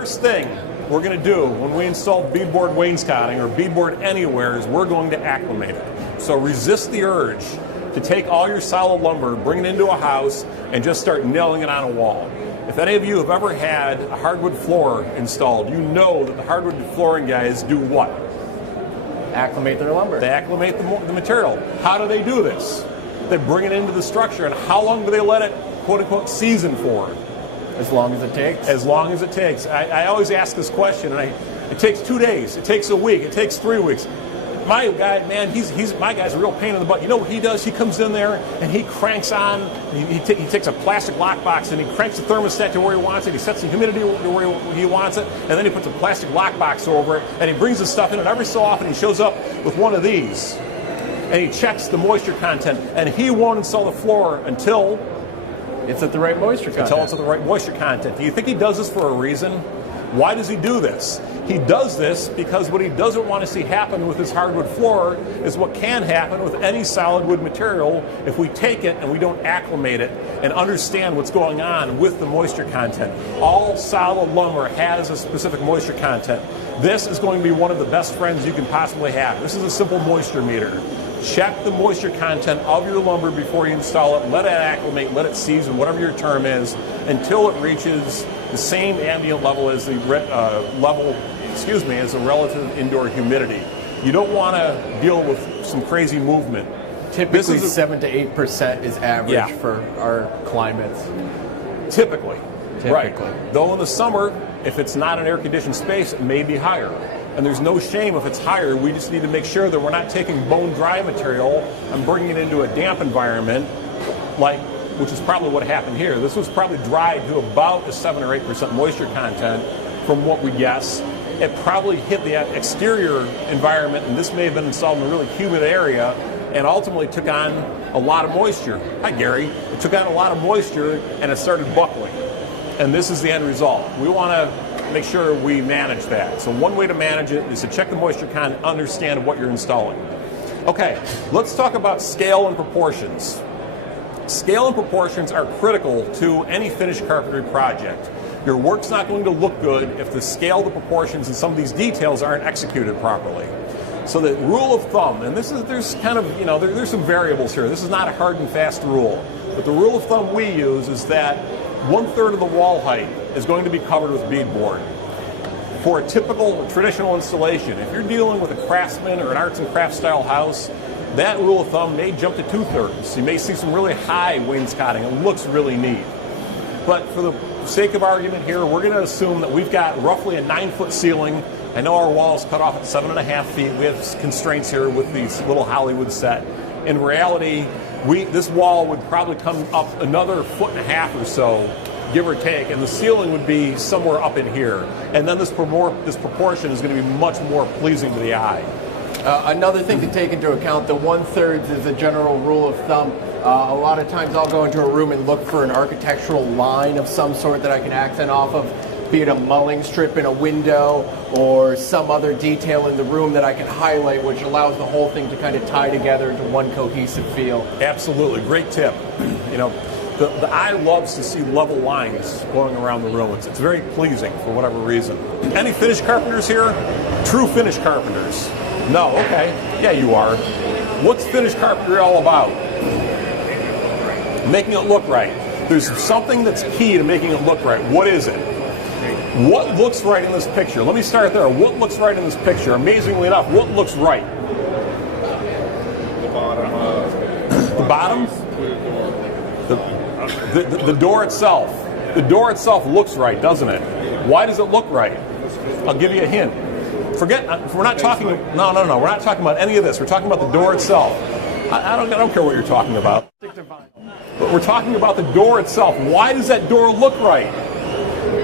first thing we're going to do when we install beadboard wainscoting or beadboard anywhere is we're going to acclimate it. So resist the urge to take all your solid lumber, bring it into a house, and just start nailing it on a wall. If any of you have ever had a hardwood floor installed, you know that the hardwood flooring guys do what? Acclimate their lumber. They acclimate the material. How do they do this? They bring it into the structure, and how long do they let it, quote unquote, season for? As long as it takes. As long as it takes. I always ask this question, and it takes 2 days, it takes a week, it takes 3 weeks. My guy, man, my guy's a real pain in the butt. You know what he does? He comes in there and he cranks on. He takes a plastic lockbox and he cranks the thermostat to where he wants it. He sets the humidity to where he wants it, and then he puts a plastic lockbox over it, and he brings the stuff in. And every so often he shows up with one of these, and he checks the moisture content. And he won't install the floor until it's at the right moisture content. Until it's at the right moisture content. Do you think he does this for a reason? Why does he do this? He does this because what he doesn't want to see happen with his hardwood floor is what can happen with any solid wood material if we take it and we don't acclimate it and understand what's going on with the moisture content. All solid lumber has a specific moisture content. This is going to be one of the best friends you can possibly have. This is a simple moisture meter. Check the moisture content of your lumber before you install it. Let it acclimate, let it season, whatever your term is, until it reaches the same ambient level as the as the relative indoor humidity. You don't want to deal with some crazy movement. Typically, 7 to 8% is average for our climates. Typically. Right. Though in the summer, if it's not an air-conditioned space, it may be higher. And there's no shame if it's higher. We just need to make sure that we're not taking bone-dry material and bringing it into a damp environment, which is probably what happened here. This was probably dried to about a 7 or 8% moisture content from what we guess. It probably hit the exterior environment, and this may have been installed in a really humid area, and ultimately took on a lot of moisture. Hi, Gary. It took on a lot of moisture, and it started buckling. And this is the end result. We want to make sure we manage that. So one way to manage it is to check the moisture content, understand what you're installing. Okay, let's talk about scale and proportions. Scale and proportions are critical to any finished carpentry project. Your work's not going to look good if the scale, the proportions, and some of these details aren't executed properly. So the rule of thumb, and there's kind of, there's some variables here. This is not a hard and fast rule. But the rule of thumb we use is that 1/3 of the wall height is going to be covered with beadboard. For a typical traditional installation, if you're dealing with a craftsman or an arts and crafts style house, that rule of thumb may jump to 2/3. You may see some really high wainscoting. It looks really neat. But for the sake of argument here, we're going to assume that we've got roughly a 9-foot ceiling. I know our wall is cut off at 7.5 feet. We have constraints here with these little Hollywood set. In reality, this wall would probably come up another 1.5 feet or so, give or take, and the ceiling would be somewhere up in here. And then this proportion is going to be much more pleasing to the eye. Another thing to take into account, the 1/3 is a general rule of thumb. A lot of times I'll go into a room and look for an architectural line of some sort that I can accent off of, be it a mulling strip in a window or some other detail in the room that I can highlight, which allows the whole thing to kind of tie together into one cohesive feel. Absolutely, great tip. The eye loves to see level lines going around the room. It's very pleasing for whatever reason. Any finished carpenters here? True finished carpenters? No, okay. Yeah, you are. What's finished carpentry all about? Making it look right. There's something that's key to making it look right. What is it? What looks right in this picture? Let me start there. What looks right in this picture? Amazingly enough, what looks right? The bottom? The door itself. The door itself looks right, doesn't it? Why does it look right? I'll give you a hint. We're not talking, no, we're not talking about any of this. We're talking about the door itself. I don't care what you're talking about. But we're talking about the door itself. Why does that door look right?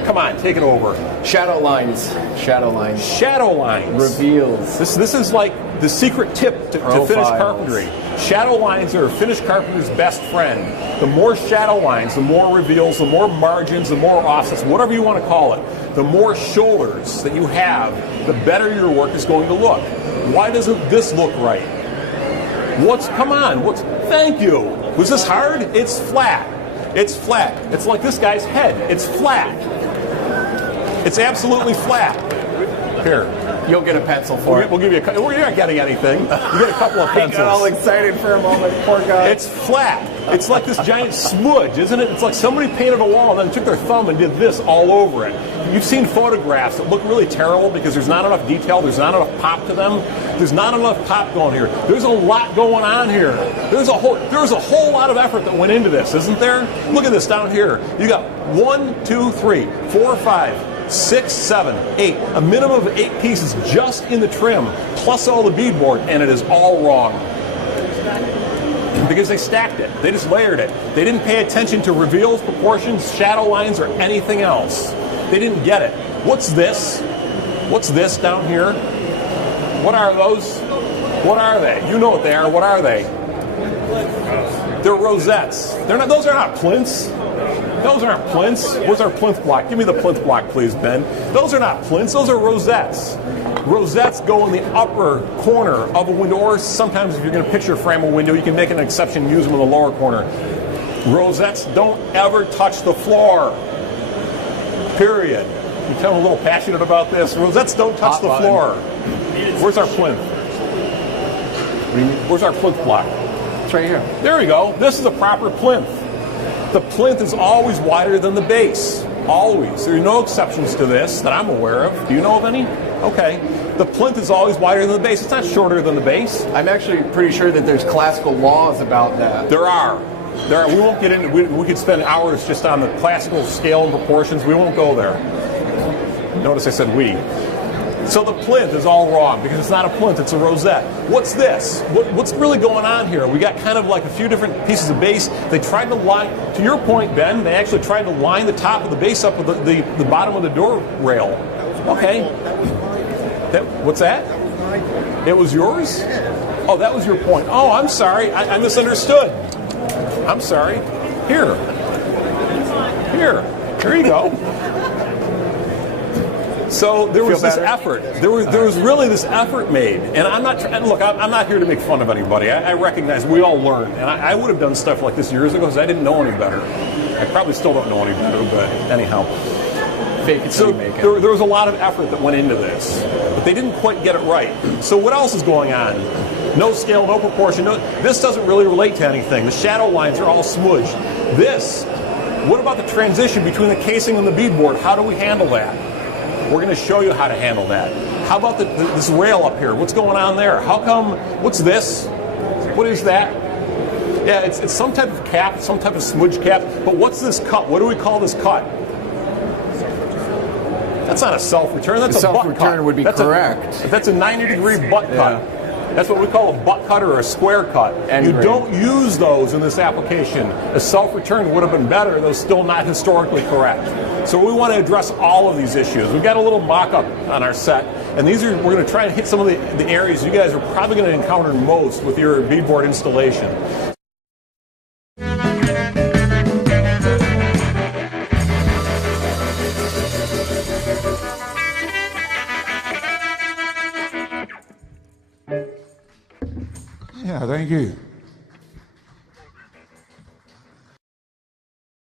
Come on, take it over. Shadow lines. Shadow lines. Shadow lines. Reveals. This is like the secret tip to finished carpentry. Shadow lines are a finished carpenter's best friend. The more shadow lines, the more reveals, the more margins, the more offsets, whatever you want to call it, the more shoulders that you have, the better your work is going to look. Why doesn't this look right? Thank you. Was this hard? It's flat. It's flat. It's like this guy's head. It's flat. It's absolutely flat. Here. You'll get a pencil for it. We'll give you a. You're not getting anything. You get a couple of I pencils. got all excited for a moment. Poor guy. It's flat. It's like this giant smudge, isn't it? It's like somebody painted a wall and then took their thumb and did this all over it. You've seen photographs that look really terrible because there's not enough detail, there's not enough pop to them. There's not enough pop going here. There's a lot going on here. There's a whole lot of effort that went into this, isn't there? Look at this down here. You got 1, 2, 3, 4, 5, 6, 7, 8. A minimum of 8 pieces just in the trim, plus all the beadboard, and it is all wrong. Because they stacked it. They just layered it. They didn't pay attention to reveals, proportions, shadow lines, or anything else. They didn't get it. What's this? What's this down here? What are those? What are they? You know what they are. What are they? They're rosettes. They're not. Those are not plinths. Those aren't plinths. Where's our plinth block? Give me the plinth block, please, Ben. Those are not plinths. Those are rosettes. Rosettes go in the upper corner of a window, or sometimes if you're going to picture frame a window, you can make an exception and use them in the lower corner. Rosettes don't ever touch the floor. Period. You tell I'm a little passionate about this. Rosettes don't touch the floor. Where's our plinth? Where's our plinth block? It's right here. There we go. This is a proper plinth. The plinth is always wider than the base. Always. There are no exceptions to this that I'm aware of. Do you know of any? Okay. The plinth is always wider than the base. It's not shorter than the base. I'm actually pretty sure that there's classical laws about that. There are. We won't get into. We could spend hours just on the classical scale and proportions. We won't go there. Notice I said we. So the plinth is all wrong because it's not a plinth, it's a rosette. What's this? What's really going on here? We got kind of like a few different pieces of base. They tried to line, to your point, Ben, they actually tried to line the top of the base up with the bottom of the door rail. Okay. What's that? It was yours? Oh, that was your point. Oh, I'm sorry. I misunderstood. I'm sorry. Here you go. So there was this effort. There was really this effort made, and I'm not here to make fun of anybody. I recognize we all learn, and I would have done stuff like this years ago because I didn't know any better. I probably still don't know any better, but anyhow. Fake it till you make it. There was a lot of effort that went into this, but they didn't quite get it right. So what else is going on? No scale, no proportion. This doesn't really relate to anything. The shadow lines are all smudged. What about the transition between the casing and the beadboard? How do we handle that? We're going to show you how to handle that. How about this rail up here? What's going on there? How come? What's this? What is that? Yeah, it's some type of cap, some type of smudge cap. But what's this cut? What do we call this cut? That's not a self-return. That's a butt cut. Self-return would be correct. That's a 90-degree butt cut. That's what we call a butt cut or a square cut. You don't use those in this application. A self-return would have been better, though still not historically correct. So we want to address all of these issues. We've got a little mock-up on our set, and we're going to try and hit some of the areas you guys are probably going to encounter most with your beadboard installation. Yeah, thank you.